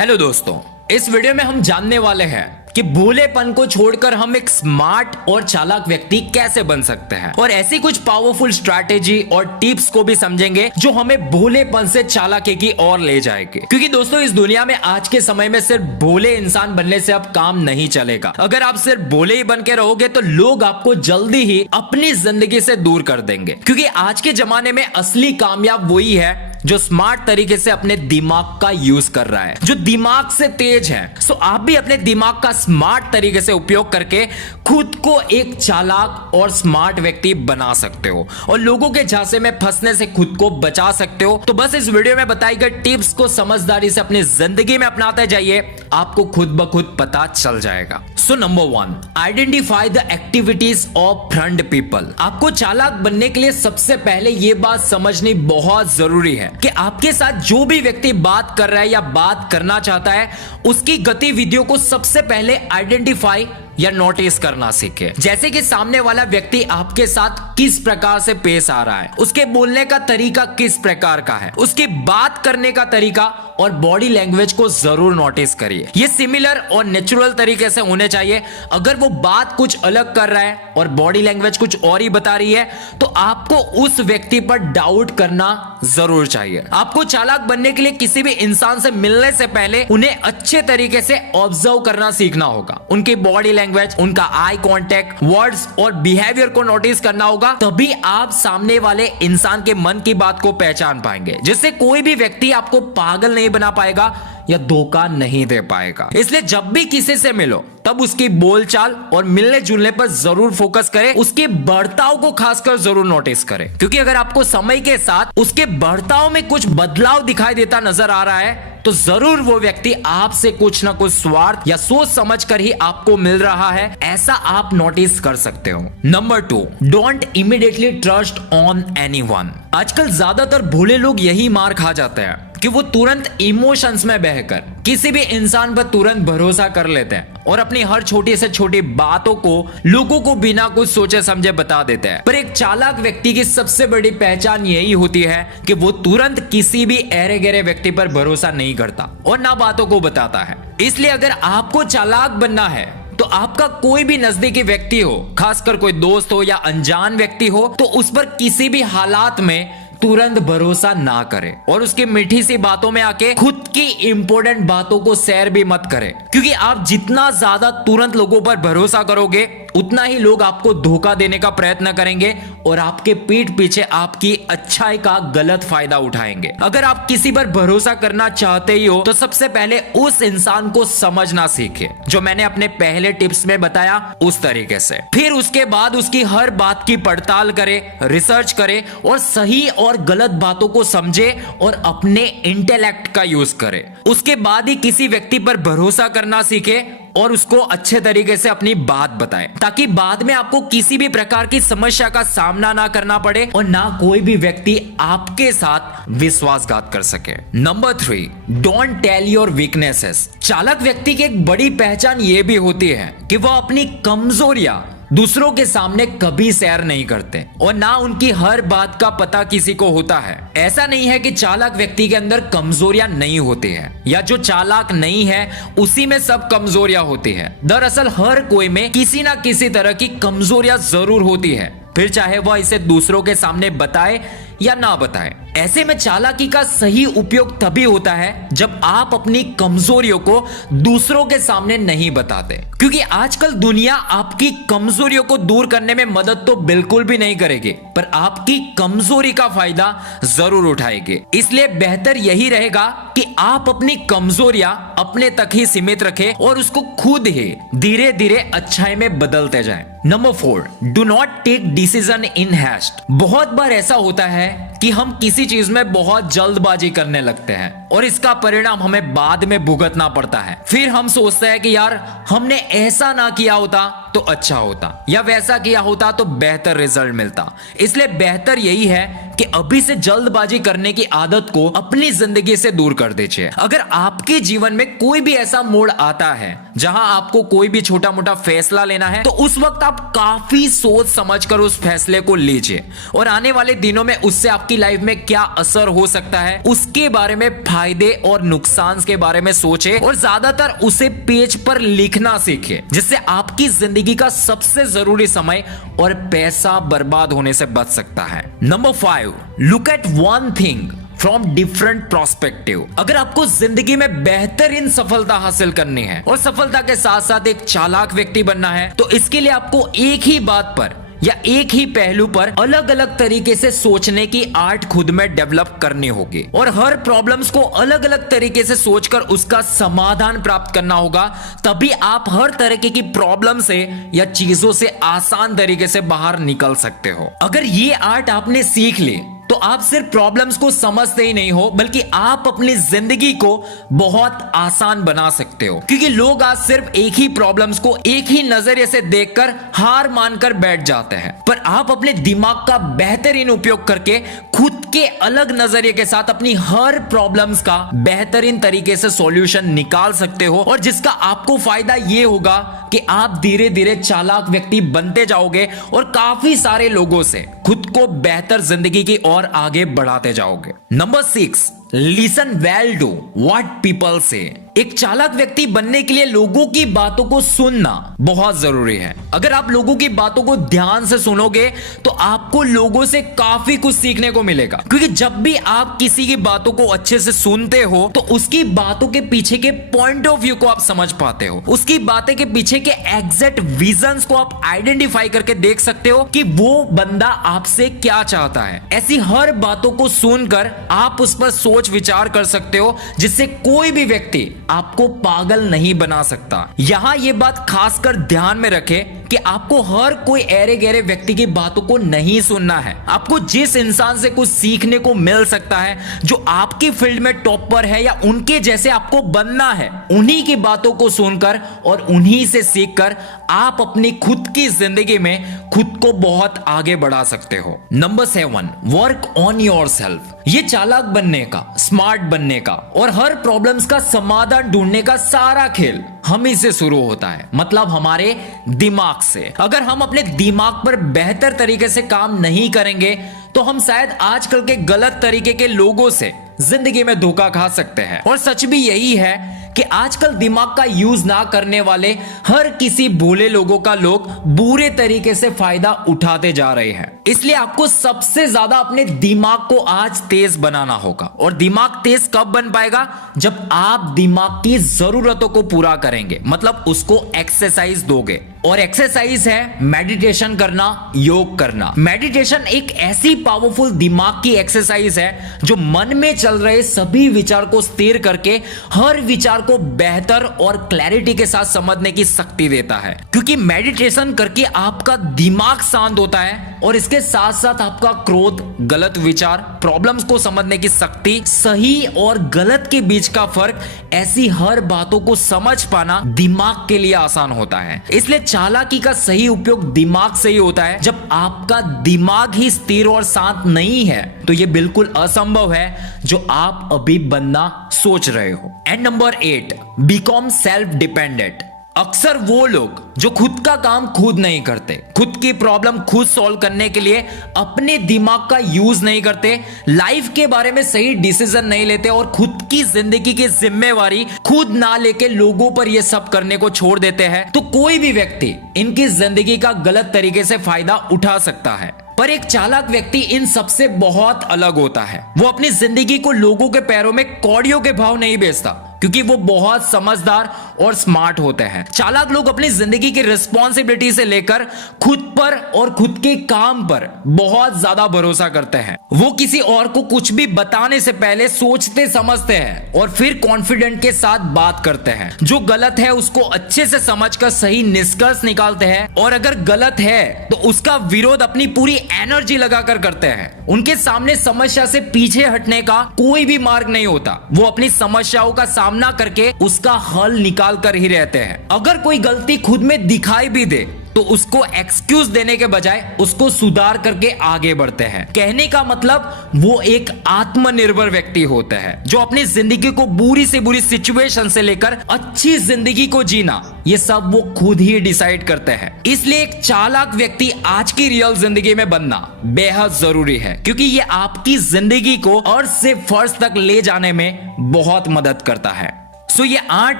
Hello दोस्तों, इस video में हम जानने वाले हैं कि भोलेपन को छोड़कर हम एक स्मार्ट और चालाक व्यक्ति कैसे बन सकते हैं और ऐसी कुछ पावरफुल स्ट्रैटेजी और टिप्स को भी समझेंगे जो हमें भोलेपन से चालाकी की ओर ले जाएंगे। क्योंकि दोस्तों, इस दुनिया में आज के समय में सिर्फ भोले इंसान बनने से अब काम नहीं चलेगा। अगर आप सिर्फ भोले ही बन के रहोगे तो लोग आपको जल्दी ही अपनी जिंदगी से दूर कर देंगे। क्योंकि आज के जमाने में असली कामयाब वही है जो स्मार्ट तरीके से अपने दिमाग का यूज कर रहा है, जो दिमाग से तेज है। सो आप भी अपने दिमाग का स्मार्ट तरीके से उपयोग करके खुद को एक चालाक और स्मार्ट व्यक्ति बना सकते हो और लोगों के झांसे में फंसने से खुद को बचा सकते हो। तो बस इस वीडियो में बताई गई टिप्स को समझदारी से अपनी जिंदगी में अपनाते जाइए, आपको खुद ब खुद पता चल जाएगा। So number 1, identify the activities of front people. आपको चालाक बनने के लिए सबसे पहले यह बात समझनी बहुत जरूरी है कि आपके साथ जो भी व्यक्ति बात कर रहा है या बात करना चाहता है, उसकी गतिविधियों को सबसे पहले आइडेंटिफाई या नोटिस करना सीखे। जैसे कि सामने वाला व्यक्ति आपके साथ किस प्रकार से पेश आ रहा है, उसके बोलने का तरीका किस प्रकार का है, उसकी बात करने का तरीका और बॉडी लैंग्वेज को जरूर नोटिस करिए। ये सिमिलर और नेचुरल तरीके से होने चाहिए। अगर वो बात कुछ अलग कर रहा है और बॉडी लैंग्वेज कुछ और ही बता रही है तो आपको उस व्यक्ति पर डाउट करना जरूर चाहिए। आपको चालाक बनने के लिए किसी भी इंसान से मिलने से पहले उन्हें अच्छे तरीके से ऑब्जर्व करना सीखना होगा। उनकी बॉडी लैंग्वेज, उनका आई कांटेक्ट, वर्ड्स और बिहेवियर को नोटिस करना होगा। तभी आप सामने वाले इंसान के मन की बात को पहचान पाएंगे, जिससे कोई भी व्यक्ति आपको पागल नहीं बना पाएगा या धोखा नहीं दे पाएगा। इसलिए जब भी किसी से मिलो तब उसकी बोलचाल और मिलने जुलने पर जरूर फोकस करें, उसके बर्ताव को खासकर जरूर नोटिस करें। क्योंकि अगर आपको समय के साथ उसके बर्ताव में कुछ बदलाव दिखाई देता नजर आ रहा है तो जरूर वो व्यक्ति आपसे कुछ ना कुछ स्वार्थ या सोच समझ कर ही आपको मिल रहा है, ऐसा आप नोटिस कर सकते हो। Number 2, don't immediately trust on anyone. आजकल ज्यादातर भोले लोग यही मार खा जाते हैं कि वो तुरंत इमोशंस में बहकर किसी भी इंसान पर तुरंत भरोसा कर लेते हैं और अपनी हर छोटी से छोटी बातों को लोगों को बिना कुछ सोचे समझे बता देते हैं। पर एक चालाक व्यक्ति की सबसे बड़ी पहचान यही होती है कि वो तुरंत किसी भी अरे गहरे व्यक्ति पर भरोसा नहीं करता और ना बातों को बताता है। इसलिए अगर आपको चालाक बनना है तो आपका कोई भी नजदीकी व्यक्ति हो, खासकर कोई दोस्त हो या अनजान व्यक्ति हो, तो उस पर किसी भी हालात में तुरंत भरोसा ना करें और उसकी मीठी सी बातों में आके खुद की इंपॉर्टेंट बातों को शेयर भी मत करें। क्योंकि आप जितना ज्यादा तुरंत लोगों पर भरोसा करोगे उतना ही लोग आपको धोखा देने का प्रयत्न करेंगे और आपके पीठ पीछे आपकी अच्छाई का गलत फायदा उठाएंगे। अगर आप किसी पर भरोसा करना चाहते ही हो तो सबसे पहले उस इंसान को समझना सीखे, जो मैंने अपने पहले टिप्स में बताया उस तरीके से। फिर उसके बाद उसकी हर बात की पड़ताल करे, रिसर्च करे और सही और गलत बातों को समझे और अपने इंटेलेक्ट का यूज करे। उसके बाद ही किसी व्यक्ति पर भरोसा करना सीखे और उसको अच्छे तरीके से अपनी बात बताएं, ताकि बाद में आपको किसी भी प्रकार की समस्या का सामना ना करना पड़े और ना कोई भी व्यक्ति आपके साथ विश्वासघात कर सके। Number 3, don't tell your weaknesses. चालाक व्यक्ति की एक बड़ी पहचान यह भी होती है कि वह अपनी कमजोरियां दूसरों के सामने कभी शेयर नहीं करते और ना उनकी हर बात का पता किसी को होता है। ऐसा नहीं है कि चालाक व्यक्ति के अंदर कमजोरियां नहीं होती है या जो चालाक नहीं है उसी में सब कमजोरियां होती है। दरअसल हर कोई में किसी ना किसी तरह की कमजोरियां जरूर होती है, फिर चाहे वह इसे दूसरों के सामने बताए या ना बताए। ऐसे में चालाकी का सही उपयोग तभी होता है जब आप अपनी कमजोरियों को दूसरों के सामने नहीं बताते। क्योंकि आजकल दुनिया आपकी कमजोरियों को दूर करने में मदद तो बिल्कुल भी नहीं करेगी, पर आपकी कमजोरी का फायदा जरूर उठाएगी। इसलिए बेहतर यही रहेगा कि आप अपनी कमजोरियां अपने तक ही सीमित रखें और उसको खुद ही धीरे धीरे अच्छाई में बदलते जाएं। Number 4, do not take decision in haste. बहुत बार ऐसा होता है कि हम किसी चीज में बहुत जल्दबाजी करने लगते हैं और इसका परिणाम हमें बाद में भुगतना पड़ता है। फिर हम सोचते हैं कि यार हमने ऐसा ना किया होता तो अच्छा होता, या वैसा किया होता तो बेहतर रिजल्ट मिलता। इसलिए बेहतर यही है कि अभी से जल्दबाजी करने की आदत को अपनी जिंदगी से दूर कर दीजिए। अगर आपके जीवन में कोई भी ऐसा मोड़ आता है जहां आपको कोई भी छोटा मोटा फैसला लेना है, तो उस वक्त आप काफी सोच समझकर उस फैसले को लीजिए और आने वाले दिनों में उससे आपकी लाइफ में क्या असर हो सकता है उसके बारे में, फायदे और नुकसान के बारे में सोचे और ज्यादातर उसे पेज पर लिखना सीखे, जिससे आपकी जिंदगी का सबसे जरूरी समय और पैसा बर्बाद होने से बच सकता है। Number 5, look at one thing from different prospective. अगर आपको जिंदगी में बेहतरीन सफलता हासिल करनी है और सफलता के साथ साथ एक चालाक व्यक्ति बनना है, तो इसके लिए आपको एक ही बात पर या एक ही पहलू पर अलग अलग तरीके से सोचने की आर्ट खुद में डेवलप करनी होगी और हर प्रॉब्लम्स को अलग अलग तरीके से सोचकर उसका समाधान प्राप्त करना होगा। तभी आप हर तरीके की प्रॉब्लम से या चीजों से आसान तरीके से बाहर निकल सकते हो। अगर ये आर्ट आपने सीख ली तो आप सिर्फ प्रॉब्लम्स को समझते ही नहीं हो, बल्कि आप अपनी जिंदगी को बहुत आसान बना सकते हो। क्योंकि लोग आज सिर्फ एक ही प्रॉब्लम्स को एक ही नजरिए से देखकर हार मानकर बैठ जाते हैं, पर आप अपने दिमाग का बेहतरीन उपयोग करके खुद के अलग नजरिए के साथ अपनी हर प्रॉब्लम्स का बेहतरीन तरीके से सॉल्यूशन निकाल सकते हो, और जिसका आपको फायदा ये होगा कि आप धीरे धीरे चालाक व्यक्ति बनते जाओगे और काफी सारे लोगों से खुद को बेहतर जिंदगी की ओर आगे बढ़ाते जाओगे। Number 6, listen well to what people say. एक चालाक व्यक्ति बनने के लिए लोगों की बातों को सुनना बहुत जरूरी है। अगर आप लोगों की बातों को ध्यान से सुनोगे तो आपको लोगों से काफी कुछ सीखने को मिलेगा, क्योंकि जब भी आप किसी की बातों को अच्छे से सुनते हो तो उसकी बातों के पीछे के पॉइंट ऑफ व्यू को आप समझ पाते हो, उसकी बातें के पीछे के एग्जैक्ट विजन्स को आप आइडेंटिफाई करके देख सकते हो कि वो बंदा आपसे क्या चाहता है। ऐसी हर बातों को सुनकर आप उस पर सोच विचार कर सकते हो, जिससे कोई भी व्यक्ति आपको पागल नहीं बना सकता। यहां यह बात खासकर ध्यान में रखें कि आपको हर कोई ऐरे गहरे व्यक्ति की बातों को नहीं सुनना है। आपको जिस इंसान से कुछ सीखने को मिल सकता है, जो आपकी फील्ड में टॉपर है या उनके जैसे आपको बनना है, उन्हीं की बातों को सुनकर और उन्हीं से सीखकर आप अपनी खुद की जिंदगी में खुद को बहुत आगे बढ़ा सकते हो। Number 7, work on yourself. ये चालाक बनने का, स्मार्ट बनने का और हर प्रॉब्लम्स का समाधान ढूंढने का सारा खेल हम ही से शुरू होता है, मतलब हमारे दिमाग से। अगर हम अपने दिमाग पर बेहतर तरीके से काम नहीं करेंगे तो हम शायद आजकल के गलत तरीके के लोगों से जिंदगी में धोखा खा सकते हैं। और सच भी यही है कि आजकल दिमाग का यूज ना करने वाले हर किसी भोले लोगों का लोग बुरे तरीके से फायदा उठाते जा रहे हैं। इसलिए आपको सबसे ज्यादा अपने दिमाग को आज तेज बनाना होगा। और दिमाग तेज कब बन पाएगा? जब आप दिमाग की जरूरतों को पूरा करेंगे, मतलब उसको एक्सरसाइज दोगे। और एक्सरसाइज है मेडिटेशन करना, योग करना। मेडिटेशन एक ऐसी पावरफुल दिमाग की एक्सरसाइज है जो मन में चल रहे सभी विचार को स्थिर करके हर विचार को बेहतर और क्लैरिटी के साथ समझने की शक्ति देता है। क्योंकि मेडिटेशन करके आपका दिमाग शांत होता है और इसके साथ साथ आपका क्रोध, गलत विचार, प्रॉब्लम्स को समझने की शक्ति, सही और गलत के बीच का फर्क, ऐसी हर बातों को समझ पाना दिमाग के लिए आसान होता है। इसलिए चालाकी का सही उपयोग दिमाग से ही होता है। जब आपका दिमाग ही स्थिर और शांत नहीं है तो यह बिल्कुल असंभव है जो आप अभी बनना सोच रहे हो। And number 8, become self dependent. अक्सर वो लोग जो खुद का काम खुद नहीं करते, खुद की प्रॉब्लम खुद सॉल्व करने के लिए अपने दिमाग का यूज नहीं करते, लाइफ के बारे में सही डिसीजन नहीं लेते और खुद की जिंदगी की जिम्मेवारी खुद ना लेके लोगों पर ये सब करने को छोड़ देते हैं, तो कोई भी व्यक्ति इनकी जिंदगी का गलत तरीके से फायदा उठा सकता है। पर एक चालाक व्यक्ति इन सबसे बहुत अलग होता है। वो अपनी जिंदगी को लोगों के पैरों में कौड़ियों के भाव नहीं बेचता, क्योंकि वो बहुत समझदार और स्मार्ट होते हैं। चालाक लोग अपनी जिंदगी की रिस्पॉन्सिबिलिटी से लेकर खुद पर और खुद के काम पर बहुत ज्यादा भरोसा करते हैं। वो किसी और को कुछ भी बताने से पहले सोचते समझते हैं और फिर कॉन्फिडेंट के साथ बात करते हैं। जो गलत है उसको अच्छे से समझकर सही निष्कर्ष निकालते हैं, और अगर गलत है तो उसका विरोध अपनी पूरी एनर्जी लगाकर करते हैं। उनके सामने समस्या से पीछे हटने का कोई भी मार्ग नहीं होता। वो अपनी समस्याओं का सामना करके उसका हल निकाल कर ही रहते हैं। अगर कोई गलती खुद में दिखाई भी दे तो उसको एक्सक्यूज देने के बजाय उसको सुधार करके आगे बढ़ते हैं। कहने का मतलब वो एक आत्मनिर्भर व्यक्ति होते हैं जो अपनी जिंदगी को बुरी से बुरी सिचुएशन से लेकर अच्छी जिंदगी को जीना ये सब वो खुद ही डिसाइड करते हैं। इसलिए एक चालाक व्यक्ति आज की रियल जिंदगी में बनना बेहद जरूरी है, क्योंकि ये आपकी जिंदगी को अर्थ से फर्श तक ले जाने में बहुत मदद करता है। सो ये 8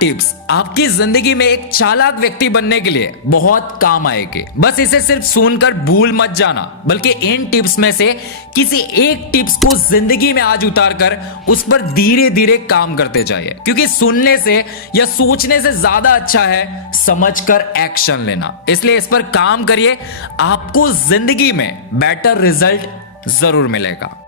टिप्स आपकी जिंदगी में एक चालाक व्यक्ति बनने के लिए बहुत काम आएगी। बस इसे सिर्फ सुनकर भूल मत जाना, बल्कि इन टिप्स में से किसी एक टिप्स को जिंदगी में आज उतार कर उस पर धीरे धीरे काम करते जाइए, क्योंकि सुनने से या सोचने से ज्यादा अच्छा है समझकर एक्शन लेना। इसलिए इस पर काम करिए, आपको जिंदगी में बेटर रिजल्ट जरूर मिलेगा।